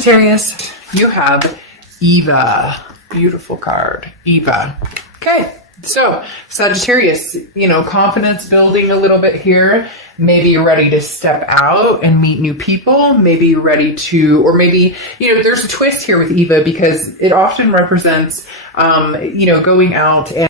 Sagittarius, you have Eva. Beautiful card, Eva. Okay, so Sagittarius, you know, confidence building a little bit here. Maybe you're ready to step out and meet new people. Maybe you're ready to, or maybe, you know, there's a twist here with Eva because it often represents, you know, going out and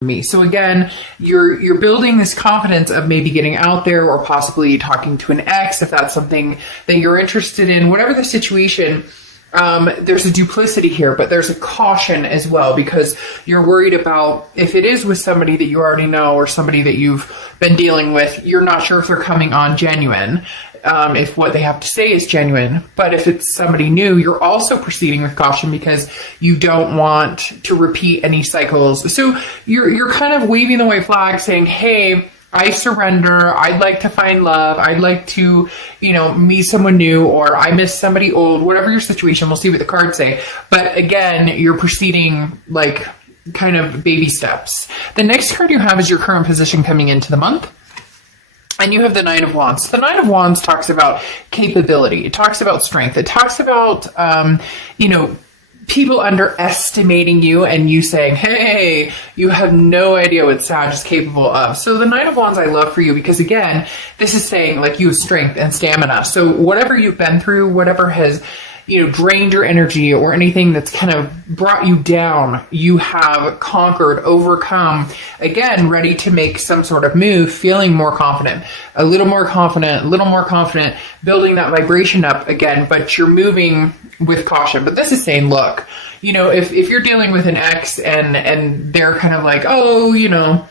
me. So again, you're building this confidence of maybe getting out there or possibly talking to an ex if that's something that you're interested in. Whatever the situation, there's a duplicity here, but there's a caution as well because you're worried about if it is with somebody that you already know or somebody that you've been dealing with, you're not sure if they're coming on genuine. If what they have to say is genuine. But if it's somebody new, you're also proceeding with caution because you don't want to repeat any cycles. So you're kind of waving the white flag saying, hey, I surrender. I'd like to find love. I'd like to, you know, meet someone new, or I miss somebody old, whatever your situation. We'll see what the cards say. But again, you're proceeding like kind of baby steps. The next card you have is your current position coming into the month. And you have the Nine of Wands. The Nine of Wands talks about capability. It talks about strength. It talks about, you know, people underestimating you and you saying, hey, you have no idea what Sag is capable of. So the Nine of Wands I love for you because, again, this is saying like you have strength and stamina. So whatever you've been through, whatever has, you know, drained your energy or anything that's kind of brought you down, you have conquered, overcome, again, ready to make some sort of move, feeling more confident, a little more confident, building that vibration up again, but you're moving with caution. But this is saying, look, you know, if you're dealing with an ex and they're kind of like, oh, you know,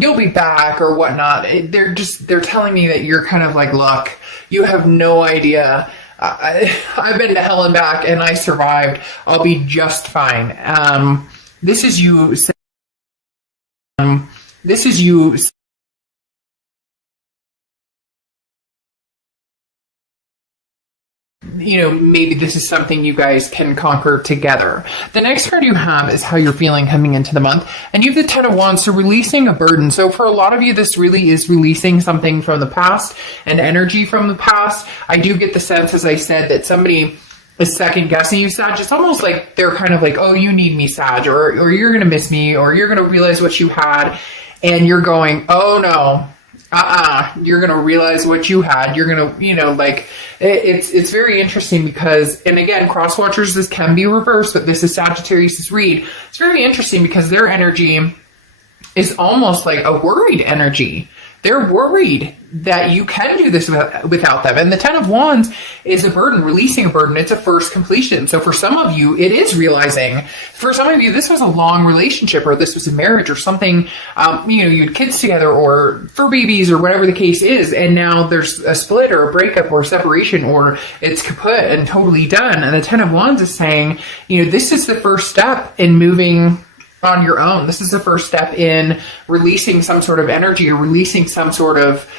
you'll be back or whatnot, they're telling me that you're kind of like, look, you have no idea. I've been to hell and back and I survived. I'll be just fine. This is you. This is you. You know, maybe this is something you guys can conquer together. The next card you have is how you're feeling coming into the month. And you have the Ten of Wands, so releasing a burden. So for a lot of you, this really is releasing something from the past and energy from the past. I do get the sense, as I said, that somebody is second guessing you, Sag. It's almost like they're kind of like, oh, you need me, Sag, or you're going to miss me, or you're going to realize what you had. And you're going, oh no. You're going to realize what you had. You're going to, you know, like, it's very interesting because, and again, cross watchers, this can be reversed, but this is Sagittarius' read. It's very interesting because their energy is almost like a worried energy. They're worried that you can do this without them. And the Ten of Wands is a burden, releasing a burden. It's a first completion. So for some of you, it is realizing. For some of you, this was a long relationship, or this was a marriage or something, you know, you had kids together or fur babies or whatever the case is. And now there's a split or a breakup or a separation, or it's kaput and totally done. And the Ten of Wands is saying, you know, this is the first step in moving on your own. This is the first step in releasing some sort of energy or releasing some sort of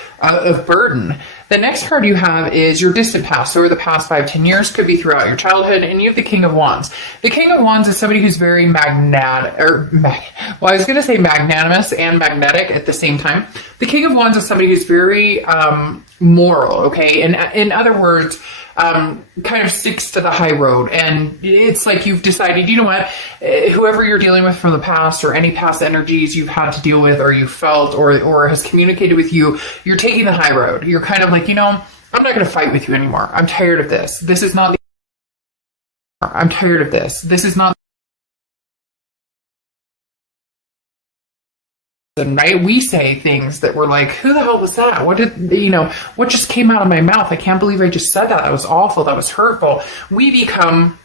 burden. The next card you have is your distant past. So over the past 5-10 years, could be throughout your childhood, and you have the King of Wands. The King of Wands is somebody who's very magnanimous and magnetic at the same time. The King of Wands is somebody who's very moral, okay? And in other words, kind of sticks to the high road. And it's like you've decided, you know what, whoever you're dealing with from the past or any past energies you've had to deal with or you felt or has communicated with you, you're taking the high road. You're kind of like, you know, I'm not going to fight with you anymore. I'm tired of this. This is not I'm tired of this. This is not right? We say things that we're like, who the hell was that? What did, you know, what just came out of my mouth? I can't believe I just said that. That was awful. That was hurtful. We become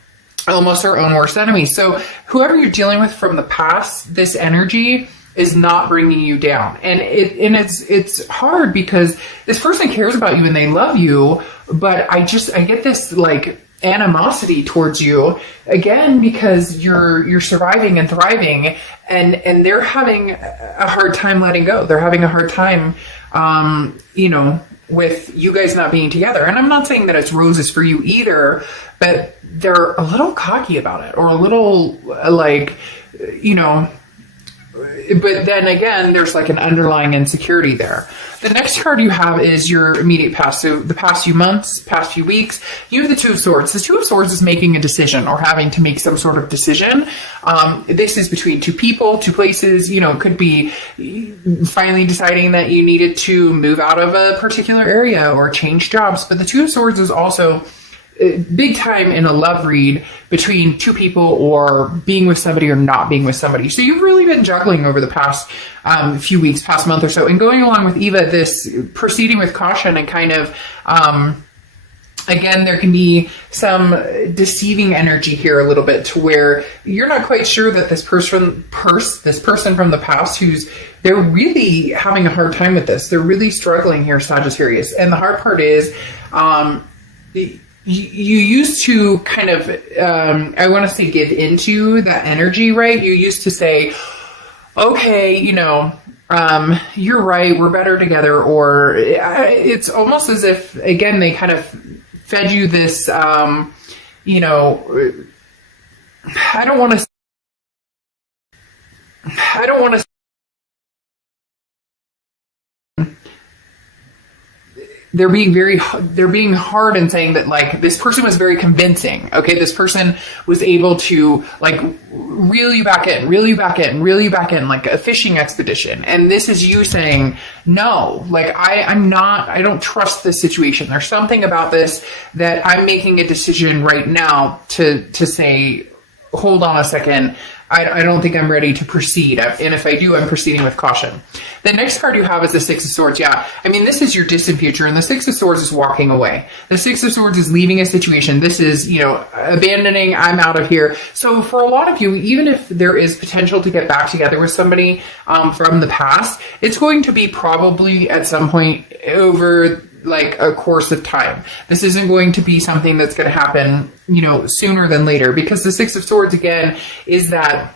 almost our own worst enemy. So whoever you're dealing with from the past, this energy is not bringing you down. And it's hard because this person cares about you and they love you, but I get this like animosity towards you again because you're surviving and thriving, and they're having a hard time letting go. They're having a hard time you know, with you guys not being together. And I'm not saying that it's roses for you either, but they're a little cocky about it, or a little like, you know, but then again, there's like an underlying insecurity there. The next card you have is your immediate past. So the past few months, past few weeks, you have the Two of Swords. The Two of Swords is making a decision or having to make some sort of decision. This is between two people, two places. You know, it could be finally deciding that you needed to move out of a particular area or change jobs. But the Two of Swords is also big time in a love read between two people or being with somebody or not being with somebody. So you've really been juggling over the past few weeks, past month or so, and going along with Eva, this proceeding with caution and kind of, again, there can be some deceiving energy here a little bit to where you're not quite sure that this person from the past they're really having a hard time with this. They're really struggling here, Sagittarius. And the hard part is, you used to kind of, I want to say give into that energy, right? You used to say, okay, you know, you're right, we're better together. Or it's almost as if, again, they kind of fed you this, you know, I don't want to they're being hard and saying that, like, this person was very convincing. Okay, this person was able to, like, reel you back in, like a fishing expedition. And this is you saying, no, like, I don't trust this situation. There's something about this that I'm making a decision right now to say, hold on a second. I don't think I'm ready to proceed. And if I do, I'm proceeding with caution. The next card you have is the Six of Swords. Yeah, I mean, this is your distant future, and the Six of Swords is walking away. The Six of Swords is leaving a situation. This is, you know, abandoning, I'm out of here. So for a lot of you, even if there is potential to get back together with somebody from the past, it's going to be probably at some point over like a course of time. This isn't going to be something that's going to happen, you know, sooner than later, because the Six of Swords, again, is that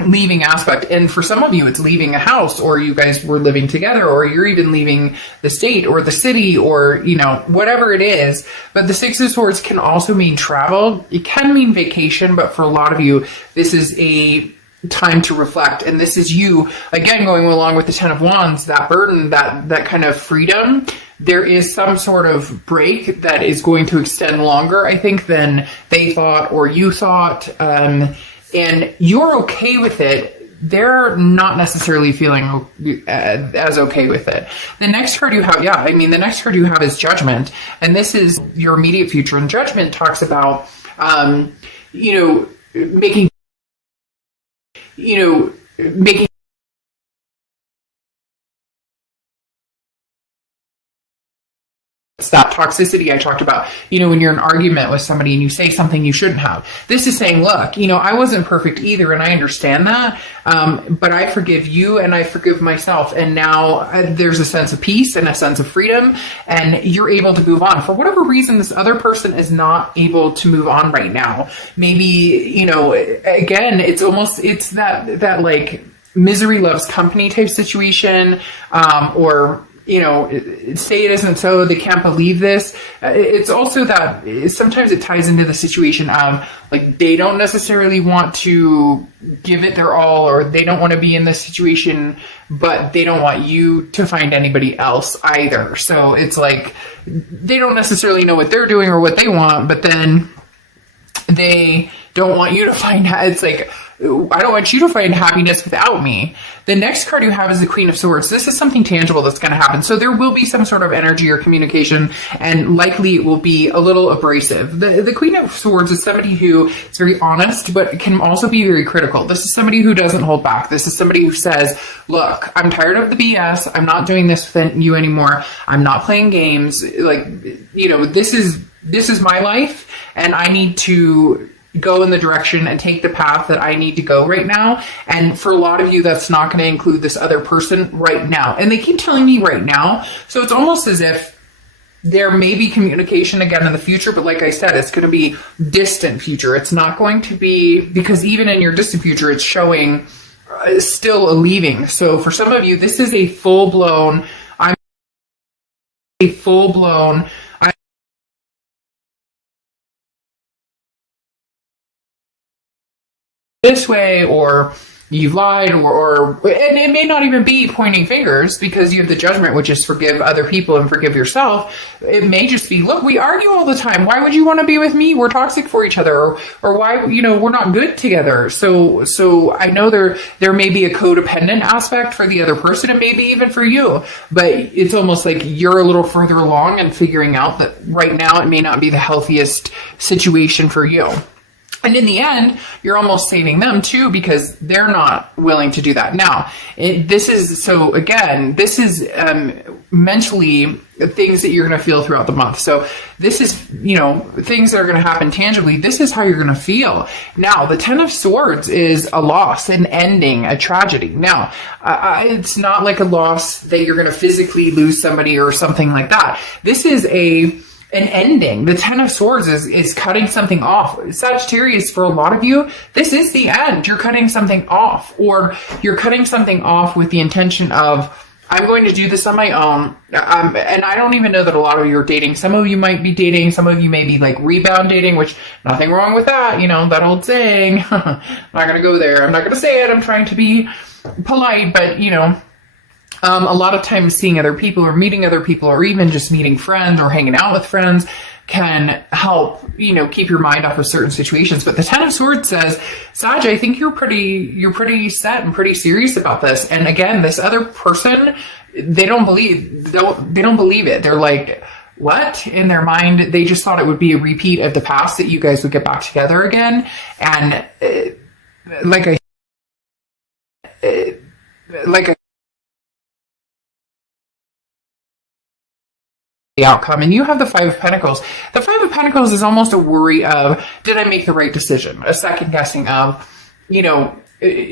leaving aspect. And for some of you, it's leaving a house, or you guys were living together, or you're even leaving the state or the city, or, you know, whatever it is. But the Six of Swords can also mean travel. It can mean vacation, but for a lot of you, this is a time to reflect. And this is you, again, going along with the Ten of Wands, that burden, that kind of freedom. There is some sort of break that is going to extend longer, I think, than they thought or you thought. And you're okay with it. They're not necessarily feeling as okay with it. The next card you have, the next card you have is Judgment. And this is your immediate future. And Judgment talks about, making that toxicity I talked about, when you're in an argument with somebody and you say something you shouldn't have. This is saying, look, I wasn't perfect either, and I understand that, but I forgive you and I forgive myself. And now there's a sense of peace and a sense of freedom, and you're able to move on. For whatever reason, this other person is not able to move on right now. Maybe, again, it's that like misery loves company type situation, or say it isn't so, they can't believe this. It's also that sometimes it ties into the situation of, like, they don't necessarily want to give it their all, or they don't want to be in this situation, but they don't want you to find anybody else either. So it's like, they don't necessarily know what they're doing or what they want, but then they don't want you to find out. It's like, I don't want you to find happiness without me. The next card you have is the Queen of Swords. This is something tangible that's going to happen. So there will be some sort of energy or communication, and likely it will be a little abrasive. The Queen of Swords is somebody who is very honest, but can also be very critical. This is somebody who doesn't hold back. This is somebody who says, look, I'm tired of the BS. I'm not doing this with you anymore. I'm not playing games. Like, this is my life, and I need to go in the direction and take the path that I need to go right now. And for a lot of you, that's not going to include this other person right now. And they keep telling me right now. So it's almost as if there may be communication again in the future, but like I said, it's going to be distant future. It's not going to be, because even in your distant future, it's showing still a leaving. So for some of you, this is a full-blown this way, or you've lied, or and it may not even be pointing fingers, because you have the judgment, which is forgive other people and forgive yourself. It may just be, look, we argue all the time. Why would you want to be with me? We're toxic for each other, or why, we're not good together. So I know there may be a codependent aspect for the other person, and maybe even for you, but it's almost like you're a little further along in figuring out that right now it may not be the healthiest situation for you. And in the end, you're almost saving them too, because they're not willing to do that. Now, this is mentally things that you're going to feel throughout the month. So this is, things that are going to happen tangibly. This is how you're going to feel. Now, the Ten of Swords is a loss, an ending, a tragedy. Now, it's not like a loss that you're going to physically lose somebody or something like that. This is an ending. The Ten of Swords is cutting something off. Sagittarius, for a lot of you, this is the end. You're cutting something off, or you're cutting something off with the intention of, I'm going to do this on my own. And I don't even know that a lot of you are dating. Some of you might be dating. Some of you may be like rebound dating, which nothing wrong with that. that old saying. I'm not going to go there. I'm not going to say it. I'm trying to be polite, but a lot of times seeing other people or meeting other people, or even just meeting friends or hanging out with friends, can help, keep your mind off of certain situations. But the Ten of Swords says, Sag, I think you're pretty set and pretty serious about this. And again, this other person, they don't believe it. They're like, what? In their mind, they just thought it would be a repeat of the past, that you guys would get back together again. And like the outcome. And you have the Five of Pentacles. The Five of Pentacles is almost a worry of, did I make the right decision? A second guessing of,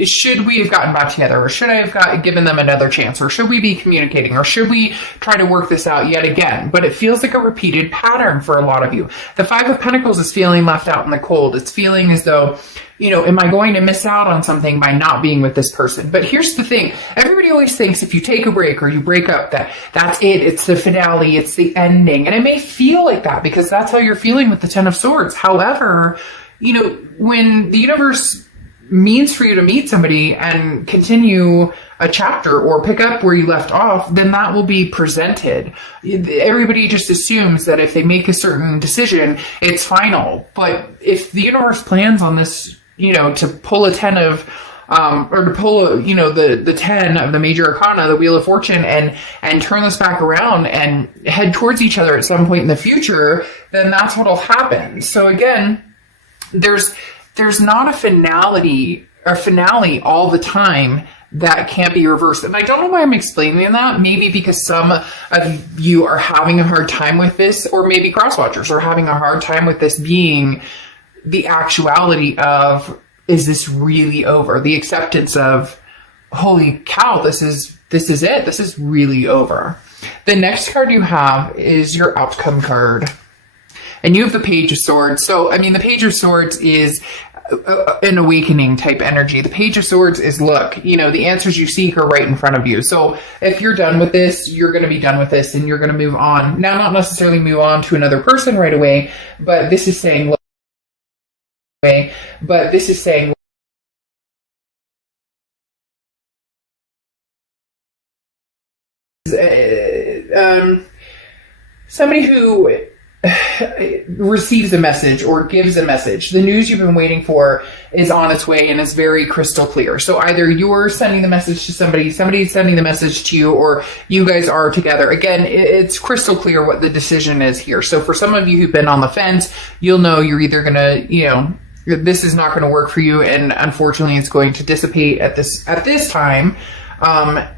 should we have gotten back together, or should I have given them another chance, or should we be communicating, or should we try to work this out yet again? But it feels like a repeated pattern for a lot of you. The Five of Pentacles is feeling left out in the cold. It's feeling as though, am I going to miss out on something by not being with this person? But here's the thing. Everybody always thinks if you take a break or you break up, that's it. It's the finale. It's the ending. And it may feel like that because that's how you're feeling with the Ten of Swords. However, when the universe means for you to meet somebody and continue a chapter or pick up where you left off, then that will be presented. Everybody just assumes that if they make a certain decision, it's final. But if the universe plans on this, to pull a 10 of, or to pull, the 10 of the major arcana, the Wheel of Fortune, and turn this back around and head towards each other at some point in the future, then that's what'll happen. So again, there's not a finale all the time that can't be reversed. And I don't know why I'm explaining that. Maybe because some of you are having a hard time with this, or maybe cross-watchers are having a hard time with this being the actuality of, is this really over? The acceptance of, holy cow, this is it. This is really over. The next card you have is your outcome card. And you have the Page of Swords. So, the Page of Swords is an awakening type energy. The Page of Swords is, look, the answers you seek are right in front of you. So if you're done with this, you're going to be done with this and you're going to move on. Now, not necessarily move on to another person right away, but this is saying, look, somebody who receives a message or gives a message. The news you've been waiting for is on its way and is very crystal clear. So either you're sending the message to somebody's sending the message to you, or you guys are together. Again, it's crystal clear what the decision is here. So for some of you who've been on the fence, you'll know you're either going to, this is not going to work for you, and unfortunately it's going to dissipate at this time.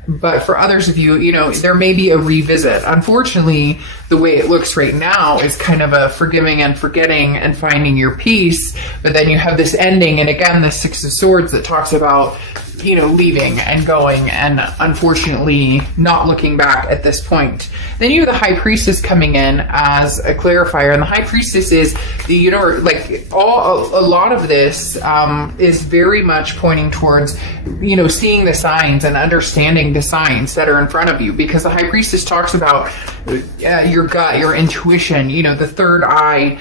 But for others of you, there may be a revisit. Unfortunately, the way it looks right now is kind of a forgiving and forgetting and finding your peace. But then you have this ending. And again, the Six of Swords that talks about, leaving and going and unfortunately not looking back at this point. Then you have the High Priestess coming in as a clarifier. And the High Priestess is the universe, a lot of this is very much pointing towards, seeing the signs and understanding the signs that are in front of you, because the High Priestess talks about your gut, your intuition, the third eye,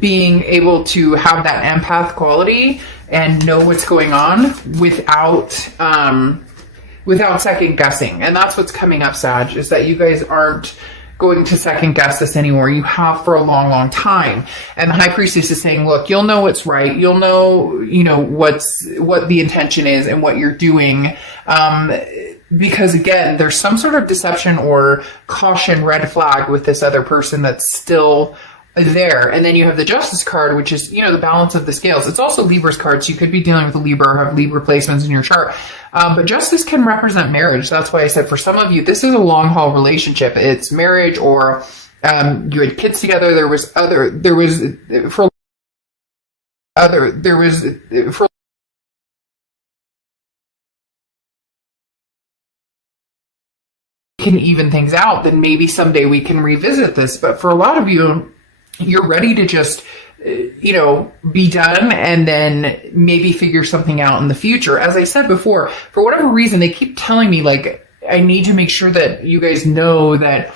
being able to have that empath quality and know what's going on without second guessing. And that's what's coming up, Sag, is that you guys aren't going to second guess this anymore. You have for a long, long time. And the High Priestess is saying, look, you'll know what's right. You'll know, what the intention is and what you're doing. Because again, there's some sort of deception or caution red flag with this other person that's still there. And then you have the Justice card, which is, the balance of the scales. It's also Libra's card, so you could be dealing with a Libra or have Libra placements in your chart. But Justice can represent marriage. That's why I said for some of you, this is a long haul relationship. It's marriage, or you had kids together. Can even things out, then maybe someday we can revisit this. But for a lot of you, you're ready to just, be done and then maybe figure something out in the future. As I said before, for whatever reason, they keep telling me, like, I need to make sure that you guys know that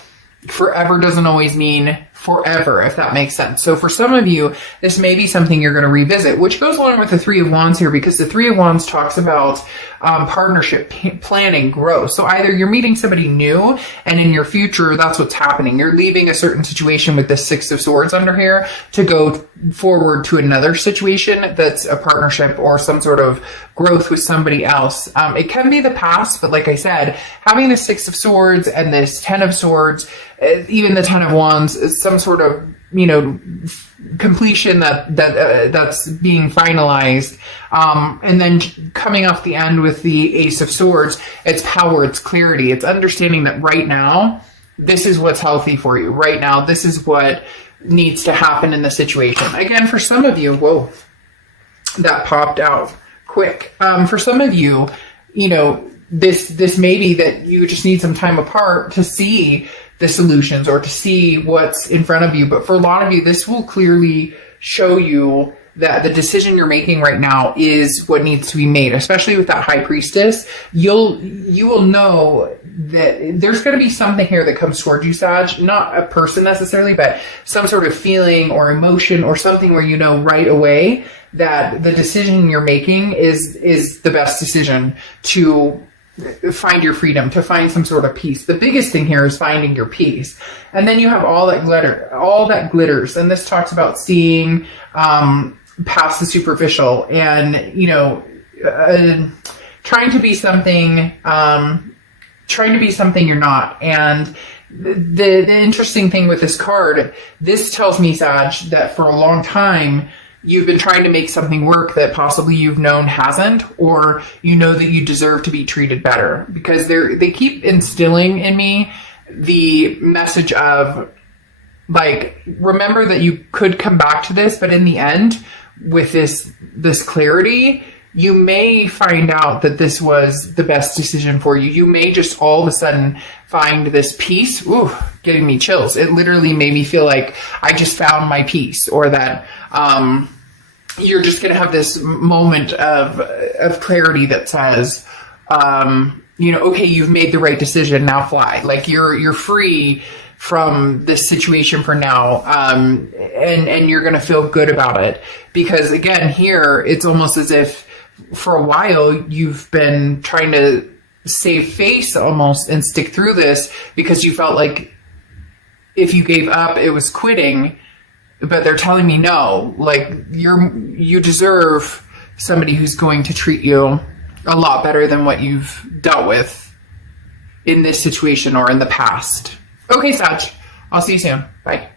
forever doesn't always mean forever, if that makes sense. So for some of you, this may be something you're going to revisit, which goes along with the Three of Wands here, because the Three of Wands talks about partnership, planning, growth. So either you're meeting somebody new, and in your future, that's what's happening. You're leaving a certain situation with the Six of Swords under here to go forward to another situation that's a partnership or some sort of growth with somebody else. It can be the past, but like I said, having the Six of Swords and this Ten of Swords, even the Ten of Wands, is some sort of, completion that's being finalized. And then coming off the end with the Ace of Swords, it's power, it's clarity, it's understanding that right now, this is what's healthy for you. Right now, this is what needs to happen in the situation. Again, for some of you, whoa, that popped out quick. For some of you, this may be that you just need some time apart to see the solutions or to see what's in front of you. But for a lot of you, this will clearly show you that the decision you're making right now is what needs to be made, especially with that High Priestess. You will know that there's going to be something here that comes towards you, Sag, not a person necessarily, but some sort of feeling or emotion or something where you know right away that the decision you're making is the best decision to find your freedom, to find some sort of peace. The biggest thing here is finding your peace. And then you have all that glitters. And this talks about seeing past the superficial and, trying to be something you're not. And the interesting thing with this card, this tells me, Sag, that for a long time, you've been trying to make something work that possibly you've known hasn't, or that you deserve to be treated better, because they keep instilling in me the message of, like, remember that you could come back to this, but in the end, with this clarity, you may find out that this was the best decision for you. You may just all of a sudden find this peace. Ooh, getting me chills. It literally made me feel like I just found my peace, or that you're just going to have this moment of clarity that says, okay, you've made the right decision, now fly. Like you're free from this situation for now, and you're going to feel good about it. Because again, here, it's almost as if for a while you've been trying to save face almost and stick through this because you felt like if you gave up, it was quitting. But they're telling me no, like you deserve somebody who's going to treat you a lot better than what you've dealt with in this situation or in the past. Okay, Sag, I'll see you soon. Bye.